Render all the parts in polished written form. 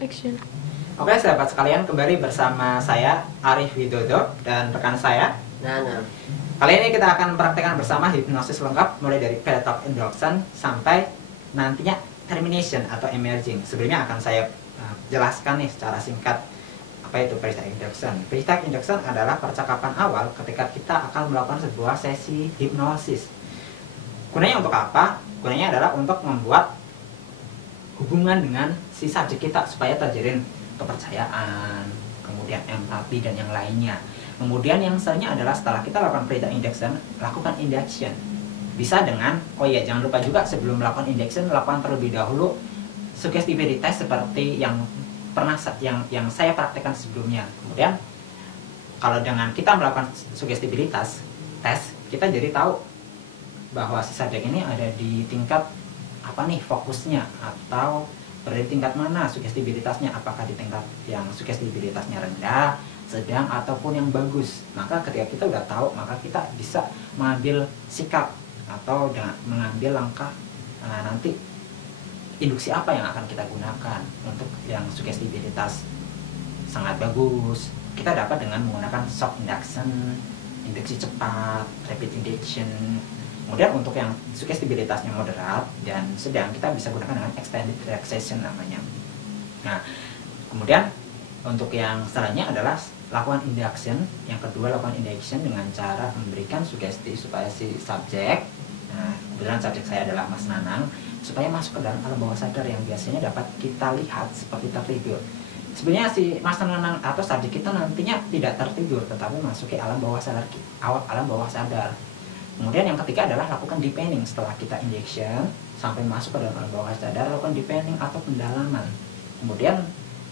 Action. Oke sahabat sekalian, kembali bersama saya Arif Widodo dan rekan saya Nana. Kali ini kita akan mempraktekkan bersama hipnosis lengkap mulai dari pre-talk induction sampai nantinya termination atau emerging. Sebelumnya akan saya jelaskan nih secara singkat apa itu pre-talk induction. Pre-talk induction adalah percakapan awal ketika kita akan melakukan sebuah sesi hipnosis. Gunanya untuk apa? Gunanya adalah untuk membuat hubungan dengan si subjek kita supaya terjalin kepercayaan, kemudian empati dan yang lainnya. Kemudian yang selanjutnya adalah setelah kita lakukan pre-talk induction, lakukan induction. Bisa dengan, oh iya jangan lupa juga sebelum melakukan induction, lakukan terlebih dahulu suggestivity test seperti yang pernah yang saya praktekkan sebelumnya. Kemudian kalau dengan kita melakukan suggestivity test, kita jadi tahu bahwa si subjek ini ada di tingkat apa nih fokusnya, atau berada di tingkat mana sugestibilitasnya, apakah di tingkat yang sugestibilitasnya rendah, sedang, ataupun yang bagus. Maka ketika kita udah tahu, maka kita bisa mengambil sikap atau dengan mengambil langkah nanti induksi apa yang akan kita gunakan. Untuk yang sugestibilitas sangat bagus, kita dapat dengan menggunakan shock induction, induksi cepat, rapid induction. Kemudian untuk yang sugestibilitasnya moderat dan sedang, kita bisa gunakan dengan extended relaxation namanya. Nah, kemudian untuk yang selanjutnya adalah lakukan induction. Yang kedua, lakukan induction dengan cara memberikan sugesti supaya si subjek, nah kebetulan subjek saya adalah Mas Nanang, supaya masuk ke dalam alam bawah sadar yang biasanya dapat kita lihat seperti tertidur. Sebenarnya si Mas Nanang atau subjek kita nantinya tidak tertidur, tetapi masuk ke alam bawah sadar, alam bawah sadar. Kemudian yang ketiga adalah lakukan deepening. Setelah kita injection sampai masuk ke dalam alam bawah sadar, lakukan deepening atau pendalaman. Kemudian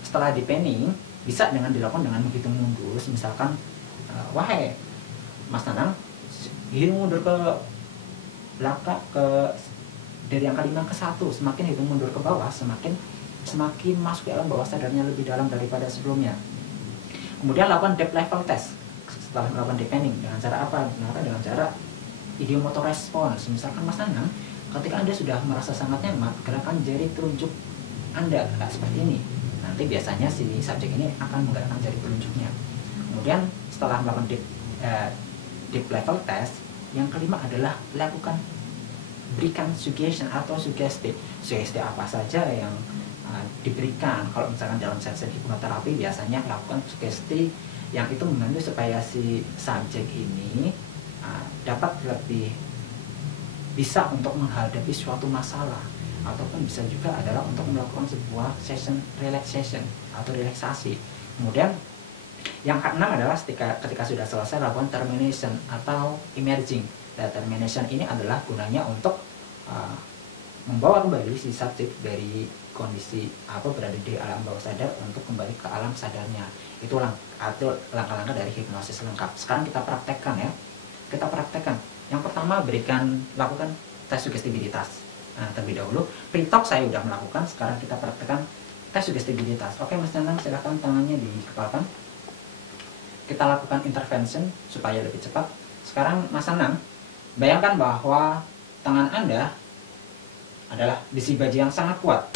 setelah deepening bisa dilakukan dengan menghitung mundur. Misalkan wahai Mas Nanang, hitung mundur ke belakang, dari angka 5 ke 1. Semakin hitung mundur ke bawah, semakin masuk ke alam bawah sadarnya lebih dalam daripada sebelumnya. Kemudian lakukan depth level test. Setelah melakukan deepening, dengan cara apa? Dengan cara idiomotor respons. Misalkan Mas Nanang, ketika Anda sudah merasa sangat nyaman, gerakan jari telunjuk Anda seperti ini. Nanti biasanya si subjek ini akan menggerakkan jari telunjuknya. Kemudian setelah melakukan deep level test, yang kelima adalah berikan suggestion atau sugesti. Sugesti apa saja yang diberikan. Kalau misalkan dalam sesi hipnoterapi, biasanya lakukan sugesti yang itu membantu supaya si subjek ini dapat lebih bisa untuk menghadapi suatu masalah, ataupun bisa juga adalah untuk melakukan sebuah session relaxation atau relaksasi. Kemudian yang keenam adalah ketika sudah selesai lakukan termination atau emerging. Dan termination ini adalah gunanya untuk membawa kembali si subjek dari kondisi berada di alam bawah sadar untuk kembali ke alam sadarnya. Itu langkah-langkah dari hipnosis lengkap. Sekarang kita praktekkan ya. Yang pertama, lakukan tes sugestibilitas. Nah, terlebih dahulu pre-talk saya sudah melakukan. Sekarang kita praktekkan tes sugestibilitas. Oke Mas Nanang, silakan tangannya dikepalkan. Kita lakukan intervention supaya lebih cepat. Sekarang Mas Nanang, bayangkan bahwa tangan Anda adalah besi baja yang sangat kuat,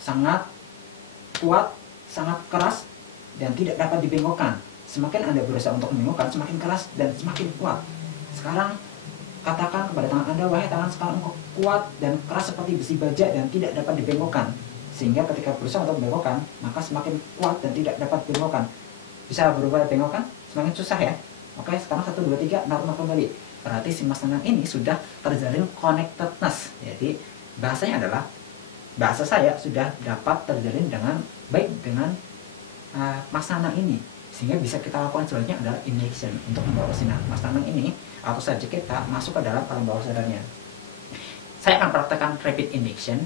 sangat keras, dan tidak dapat dibengkokkan. Semakin Anda berusaha untuk membengkokkan, semakin keras dan semakin kuat. Sekarang katakan kepada tangan Anda, wahai tangan, sekarang engkau kuat dan keras seperti besi baja dan tidak dapat dibengkokkan. Sehingga ketika berusaha untuk membengkokkan, maka semakin kuat dan tidak dapat dibengkokkan. Bisa berubah bengkokkan? Semakin susah ya. Oke, sekarang 1, 2, 3, normal kembali. Berarti si Mas Nanang ini sudah terjalin connectedness. Jadi bahasanya adalah, bahasa saya sudah dapat terjalin dengan baik dengan Mas Nanang ini. Sehingga bisa kita lakukan selanjutnya adalah induction untuk membawa si Mas Nanang ini atau subjek kita masuk ke dalam alam bawah sadarnya. Saya akan praktekkan rapid induction,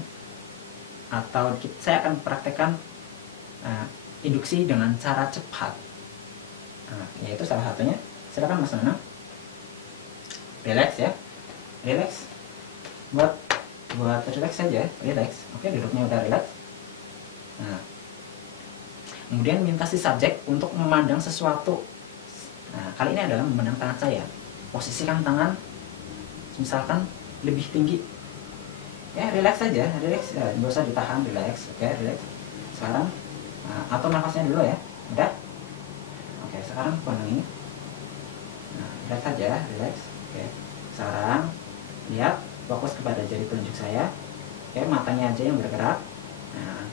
atau saya akan praktekkan induksi dengan cara cepat. Yaitu salah satunya, silakan Mas Nanang, relax ya, relax, buat relax saja, relax. Oke, duduknya udah relax. Nah, kemudian minta si subjek untuk memandang sesuatu. Nah, kali ini adalah memandang tangan saya. Posisikan tangan misalkan lebih tinggi. Ya, relax saja, relax. Nggak usah ditahan, relax. Oke, relax. Sekarang atur nafasnya dulu ya. Udah? Oke, sekarang penuhi. Nah, relax saja, relax. Oke, sekarang lihat, fokus kepada jari telunjuk saya. Oke, matanya aja yang bergerak. Nah,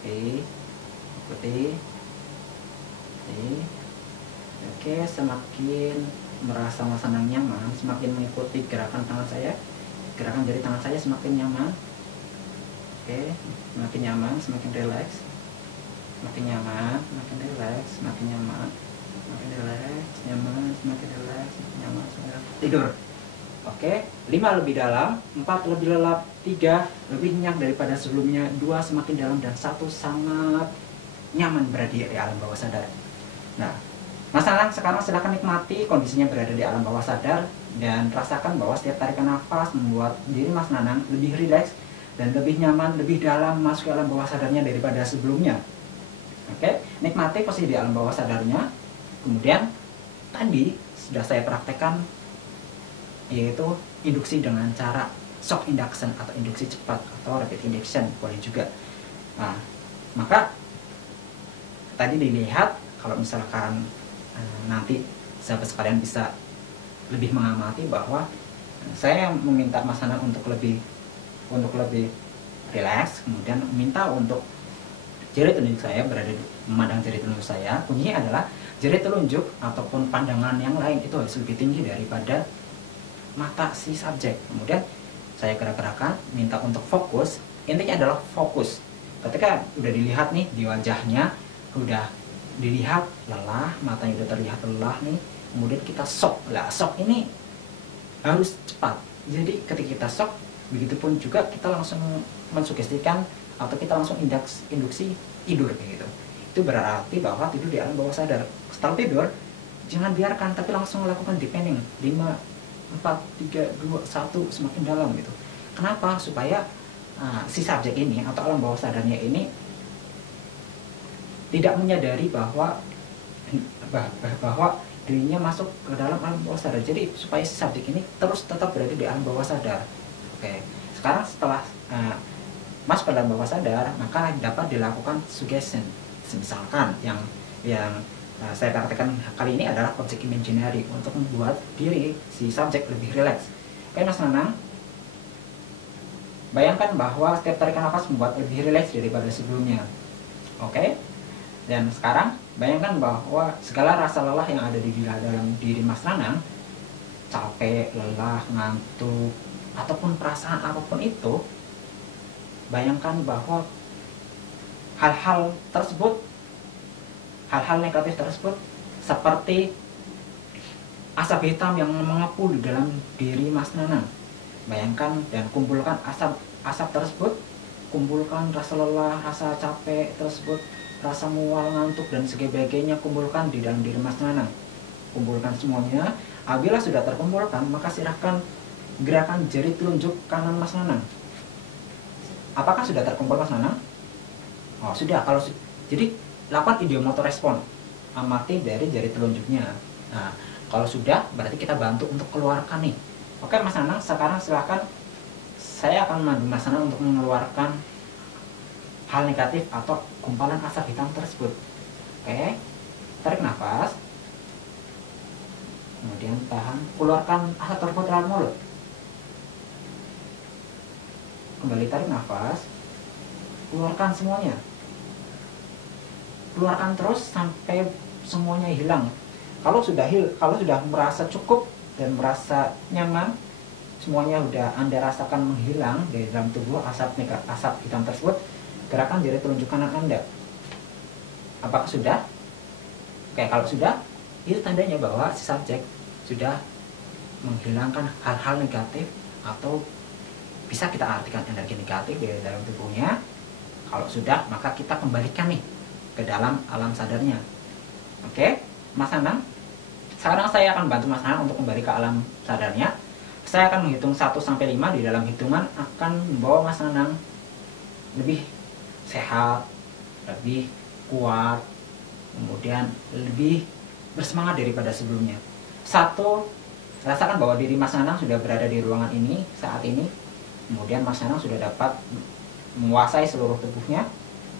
oke, ikuti. Oke, semakin merasa senang nyaman, semakin mengikuti gerakan tangan saya, gerakan jari tangan saya semakin nyaman. Oke, semakin nyaman, semakin relax, semakin nyaman, semakin relax, semakin nyaman, semakin relax, nyaman, semakin relax, semakin nyaman, semakin relax. Tidur. Oke, 5 lebih dalam, 4 lebih lelap, 3 lebih nyenyak daripada sebelumnya, 2 semakin dalam, dan 1 sangat nyaman berada di alam bawah sadar. Nah, Mas Anang sekarang silahkan nikmati kondisinya berada di alam bawah sadar dan rasakan bahwa setiap tarikan nafas membuat diri Mas Nanang lebih rileks dan lebih nyaman, lebih dalam masuk ke alam bawah sadarnya daripada sebelumnya. Oke, nikmati posisi di alam bawah sadarnya. Kemudian tadi sudah saya praktekkan yaitu induksi dengan cara shock induction atau induksi cepat atau rapid induction boleh juga. Nah, maka tadi dilihat kalau misalkan nanti sahabat sekalian bisa lebih mengamati bahwa saya meminta Mas Anang untuk lebih rileks, kemudian meminta untuk jari telunjuk saya berada memandang jari telunjuk saya. Kuncinya adalah jari telunjuk ataupun pandangan yang lain itu harus lebih tinggi daripada mata si subjek. Kemudian saya gerak-gerakan, minta untuk fokus. Intinya adalah fokus. Ketika udah dilihat nih di wajahnya, udah dilihat lelah, matanya udah terlihat lelah nih, kemudian kita shock. Lah, shock ini harus cepat. Jadi ketika kita shock, begitupun juga kita langsung mensugestikan atau kita langsung induksi tidur kayak gitu. Itu berarti bahwa tidur di alam bawah sadar. Setelah tidur, jangan biarkan, tapi langsung lakukan deepening 5, 4, 3, 2, 1 semakin dalam gitu. Kenapa? Supaya si subjek ini atau alam bawah sadarnya ini tidak menyadari bahwa dirinya masuk ke dalam alam bawah sadar. Jadi supaya si subjek ini terus tetap berada di alam bawah sadar. Oke, sekarang setelah masuk ke dalam bawah sadar, maka dapat dilakukan suggestion. Misalkan yang saya praktekkan kali ini adalah object imaginary untuk membuat diri si subjek lebih rileks. Oke, Mas Nanang, bayangkan bahwa setiap tarikan nafas membuat lebih rileks daripada sebelumnya. Oke. Dan sekarang bayangkan bahwa segala rasa lelah yang ada di dalam diri Mas Nanang, capek, lelah, ngantuk, ataupun perasaan apapun itu, bayangkan bahwa hal-hal tersebut, hal-hal negatif tersebut seperti asap hitam yang mengepul di dalam diri Mas Nanang. Bayangkan dan kumpulkan asap tersebut, kumpulkan rasa lelah, rasa capek tersebut, rasa mual, ngantuk, dan sebagainya, kumpulkan di dalam diri Mas Nanang. Kumpulkan semuanya. Apabila sudah terkumpulkan, maka silahkan gerakan jari telunjuk kanan Mas Nanang. Apakah sudah terkumpul Mas Nanang? Oh, sudah. Kalau jadi lakukan idiomotor respon, amati dari jari telunjuknya. Nah, kalau sudah, berarti kita bantu untuk keluarkan nih. Oke, Mas Nanang, sekarang silahkan saya akan membantu Mas Nanang untuk mengeluarkan hal negatif atau gumpalan asap hitam tersebut. Oke, tarik nafas, kemudian tahan, keluarkan asap tersebut lewat mulut. Kembali tarik nafas, keluarkan semuanya, keluarkan terus sampai semuanya hilang. Kalau sudah merasa cukup dan merasa nyaman, semuanya udah Anda rasakan menghilang dari dalam tubuh asap hitam tersebut, gerakan jari telunjuk kanan Anda. Apakah sudah? Oke, kalau sudah, itu tandanya bahwa si subjek sudah menghilangkan hal-hal negatif atau bisa kita artikan energi negatif dari dalam tubuhnya. Kalau sudah, maka kita kembalikan nih ke dalam alam sadarnya. Oke, Mas Nanang, sekarang saya akan bantu Mas Nanang untuk kembali ke alam sadarnya. Saya akan menghitung 1-5. Di dalam hitungan akan membawa Mas Nanang lebih sehat, lebih kuat, kemudian lebih bersemangat daripada sebelumnya. 1, rasakan bahwa diri Mas Nanang sudah berada di ruangan ini saat ini. Kemudian Mas Nanang sudah dapat menguasai seluruh tubuhnya.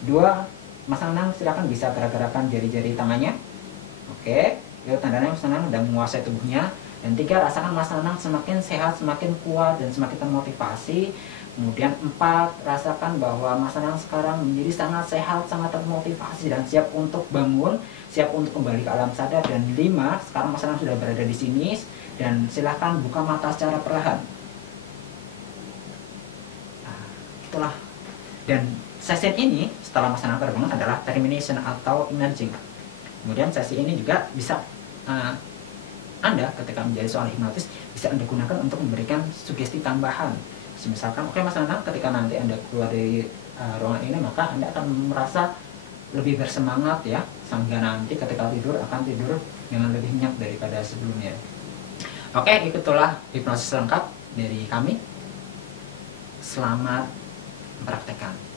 2, Mas Nanang silakan bisa gerak-gerakan jari-jari tangannya. Oke, itu tandanya Mas Nanang sudah menguasai tubuhnya. Dan 3, rasakan Mas Nanang semakin sehat, semakin kuat, dan semakin termotivasi. Kemudian 4, rasakan bahwa Mas Nanang sekarang menjadi sangat sehat, sangat termotivasi, dan siap untuk bangun, siap untuk kembali ke alam sadar. Dan 5, sekarang Mas Nanang sudah berada di sini, dan silahkan buka mata secara perlahan. Nah, itulah. Dan sesi ini setelah Mas Nanang terbangun adalah termination atau emerging. Kemudian sesi ini juga bisa Anda ketika menjadi seorang hipnotis bisa Anda gunakan untuk memberikan sugesti tambahan. Misalkan, oke Mas Nanang, ketika nanti Anda keluar dari ruangan ini, maka Anda akan merasa lebih bersemangat ya, sehingga nanti ketika tidur akan tidur dengan lebih nyenyak daripada sebelumnya. Oke, itulah hipnosis lengkap dari kami. Selamat mempraktekkan.